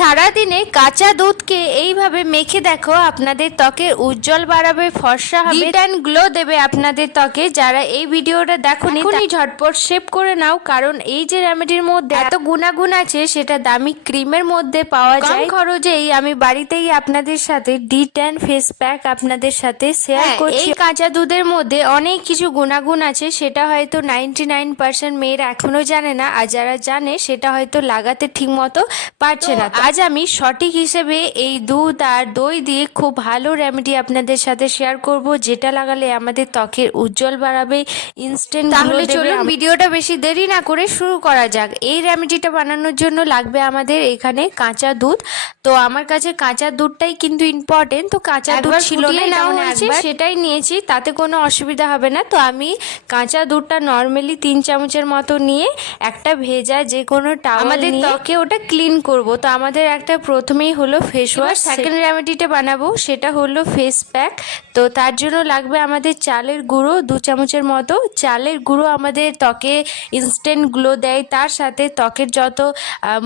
সারাদিনে কাঁচা দুধকে এইভাবে মেখে দেখো, আপনাদের ত্বকের উজ্জ্বল বাড়াবে, ফর্সা হবে, হিট অ্যান্ড গ্লো দেবে আপনাদের ত্বকে। যারা এই ভিডিওটা দেখোনি এখনই ঝটপট সেভ করে নাও, কারণ এই যে রেমেডির মধ্যে এত গুণাগুণ আছে সেটা দামি ক্রিমের মধ্যে পাওয়া যায়। কম খরচেই আমি বাড়িতেই আপনাদের সাথে D10 ফেস প্যাক আপনাদের সাথে শেয়ার করছি। এই কাঁচা দুধের মধ্যে অনেক কিছু গুণাগুণ আছে, সেটা হয়তো 99% মেয়েরা এখনো জানে না, আর যারা জানে সেটা হয়তো লাগাতে ঠিক মতো পারছে না। আজ আমি সঠিক হিসেবে এই দুধ আর দই দিয়ে খুব ভালো রেমেডি আপনাদের সাথে শেয়ার করব, যেটা লাগালে আমাদের ত্বকের উজ্জ্বল বাড়াবে, ইনস্ট্যান্ট গ্লো দেবে। চলুন ভিডিওটা বেশি দেরি না করে শুরু করা যাক। এই রেমেডিটা বানানোর জন্য লাগবে আমাদের এখানে কাঁচা দুধ। তো আমার কাছে কাঁচা দুধটাই কিন্তু ইম্পর্টেন্ট, তো কাঁচা দুধ ছিল না হয়েছে সেটাই নিয়েছি, তাতে কোনো অসুবিধা হবে না। তো আমি কাঁচা দুধটা নর্মালি 3 চামচের মতো নিয়ে একটা ভেজা যে কোনো টাওয়াল আমাদের ত্বকে ওটা ক্লিন করব। তো আমাদের একটা প্রথমেই হলো ফেস ওয়াশ, সেকেন্ড রেমেডিটা বানাবো সেটা হলো ফেস প্যাক। তো তার জন্য লাগবে আমাদের চালের গুঁড়ো 2 চামচের মতো। চালের গুঁড়ো আমাদের ত্বকে ইনস্ট্যান্ট গ্লো দেয়, তার সাথে ত্বকের যত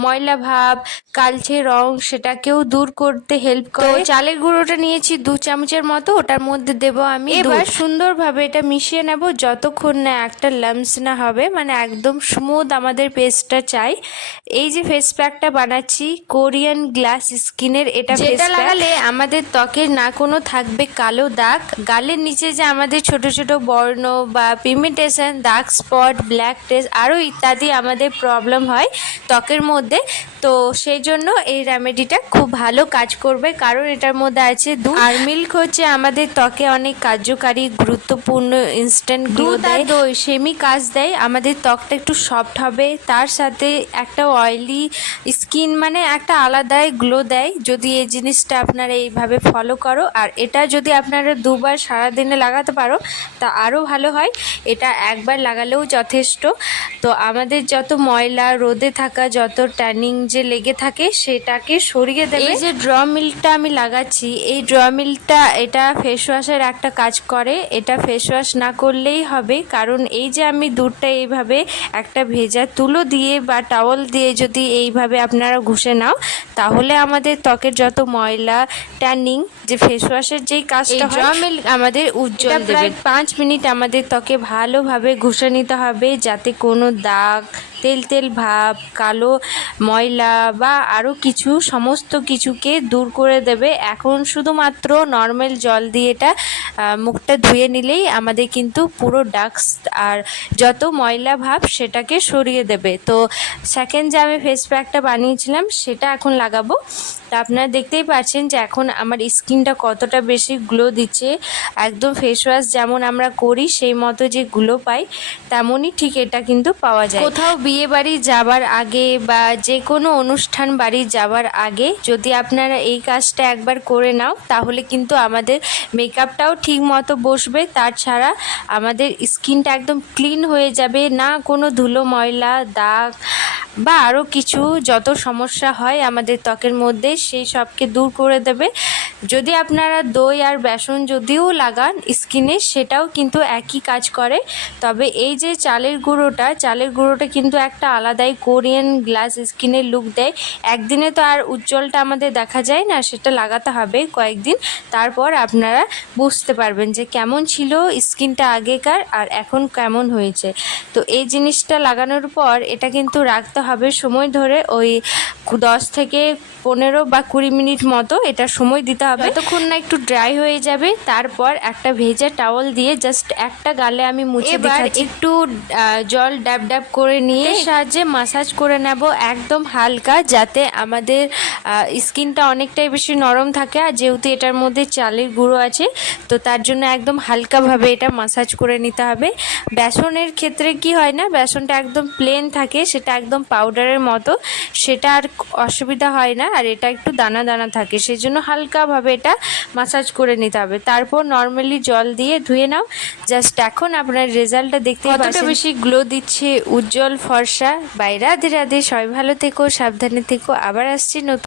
ময়লা ভাব, কালচে রং সেটাকেও দূর করতে হেল্প করে। চালের গুঁড়োটা নিয়েছি 2 চামচের মতো, ওটার মধ্যে দেব আমি। এবার সুন্দরভাবে এটা মিশিয়ে নেব যতক্ষণ না একটা লাম্পস না হবে, মানে একদম স্মুথ আমাদের পেস্টটা চাই। এই যে ফেস প্যাকটা বানাচ্ছি কোরিয়ান গ্লাস স্কিনের, এটা যেটা লাগালে আমাদের ত্বকের না কোনো থাকবে কালো দাগ, গালের নিচে যে আমাদের ছোট ছোট বর্ণ বা pigmentation, dark spot, black test আরও ইত্যাদি আমাদের প্রবলেম হয় ত্বকের মধ্যে। তো সেই জন্য এই রেমেডিটা খুব ভালো কাজ করবে, কারণ এটার মধ্যে আছে দুধ আর মিল্ক। হচ্ছে আমাদের ত্বকে অনেক কার্যকারী গুরুত্বপূর্ণ ইনস্ট্যান্ট গ্লো দেয়। দই সেমি কাজ দেয়, আমাদের ত্বকটা একটু সফট হবে, তার সাথে একটা অয়েলি স্কিন মানে একটা আলাদাই গ্লো দেয় যদি এই জিনিসটা আপনারা এইভাবে ফলো করো। আর এটা যদি আপনারা 2 বার সারাদিনে লাগাতে পারো তা আরও ভালো হয়, এটা একবার লাগালেও যথেষ্ট। তো আমাদের যত ময়লা, রোদে থাকা যত ট্যানিং যে লেগে থাকে সেটাকে সরিয়ে দেবে। এই যে ড্র মিল্কটা আমি লাগাচ্ছি, এই ড্র মিল্কটা এটা ফেস ওয়াশের একটা কাজ করে, এটা ফেস ওয়াশ না করলেই হবে, কারণ এই যে আমি দুধটা এইভাবে একটা ভেজা তুলো দিয়ে বা টাওয়াল দিয়ে যদি এইভাবে আপনারা ঘষে নাও, তাহলে আমাদের ত্বকের যত ময়লা, ট্যানিং যে ফেস ওয়াশের যেই কাজটা হয়, ড্র মিল্ক আমাদের উজ্জ্বল দেবে। 5 মিনিট আমাদের ত্বকে ভালোভাবে ঘষে নিতে হবে, যাতে কোনো দাগ, তেল তেল ভাব, কালো ময়লা বা আরও কিছু সমস্ত কিছুকে দূর করে দেবে। এখন শুধুমাত্র নর্মাল জল দিয়ে এটা মুখটা ধুয়ে নিলেই আমাদের কিন্তু পুরো ডাস্ট আর যত ময়লা ভাব সেটাকে সরিয়ে দেবে। তো সেকেন্ড যে আমি ফেস প্যাকটা বানিয়েছিলাম সেটা এখন লাগাবো। তা আপনারা দেখতেই পাচ্ছেন যে এখন আমার স্কিনটা কতটা বেশি গ্লো দিচ্ছে, একদম ফেস ওয়াশ যেমন আমরা করি সেই মতো যে গ্লো পাই তেমনই ঠিক এটা কিন্তু পাওয়া যায়। কোথাও বিয়ে বাড়ি যাবার আগে বা যে কোনো অনুষ্ঠান বাড়ি যাবার আগে যদি আপনারা এই কাজটা একবার করে নাও, তাহলে কিন্তু আমাদের মেকআপটাও ঠিক মতো বসবে, তাছাড়া আমাদের স্কিনটা একদম ক্লিন হয়ে যাবে, না কোনো ধুলো, ময়লা, দাগ বা আরও কিছু যত সমস্যা হয় আমাদের ত্বকের মধ্যে সেই সবকে দূর করে দেবে। যদি আপনারা দই আর বেসন যদিও লাগান স্কিনে, সেটাও কিন্তু একই কাজ করে। তবে এই যে চালের গুঁড়োটা কিন্তু একটা আলাদাই কোরিয়ান গ্লাস স্কিনের লুক দেয়। একদিনে তো আর উজ্জ্বলটা আমাদের দেখা যায় না, সেটা লাগাতে হবে কয়েকদিন, তারপর আপনারা বুঝতে পারবেন যে কেমন ছিল স্কিনটা আগেকার আর এখন কেমন হয়েছে। তো এই জিনিসটা লাগানোর পর এটা কিন্তু রাখতে হবে সময় ধরে, ওই 10 থেকে 15 বা 20 মিনিট মতো এটা সময় দিতে হবে, যতক্ষণ না একটু ড্রাই হয়ে যাবে। তারপর একটা ভেজা টাওয়াল দিয়ে জাস্ট একটা গালে আমি মুছে দিচ্ছি, একটু জল ড্যাব ড্যাব করে নিয়ে সাহায্যে মাসাজ করে নেব একদম হালকা, যাতে আমাদের স্কিনটা অনেকটাই বেশি নরম থাকে। আর যেহেতু এটার মধ্যে চালের গুঁড়ো আছে, তো তার জন্য একদম হালকাভাবে এটা মাসাজ করে নিতে হবে। বেসনের ক্ষেত্রে কি হয় না, বেসনটা একদম প্লেন থাকে, সেটা একদম পাউডারের মতো, সেটা আর অসুবিধা হয় না, আর এটা একটু দানা দানা থাকে, সেই জন্য হালকাভাবে এটা মাসাজ করে নিতে হবে। তারপর নর্মালি জল দিয়ে ধুয়ে নাও। জাস্ট এখন আপনার রেজাল্টটা দেখতে কতটা বেশি গ্লো দিচ্ছে, উজ্জ্বল ফর্সা। বাইরে রাধে রাধে, সবাই ভালো থেকো, সাবধানে থেকো, আবার আসছি নতুন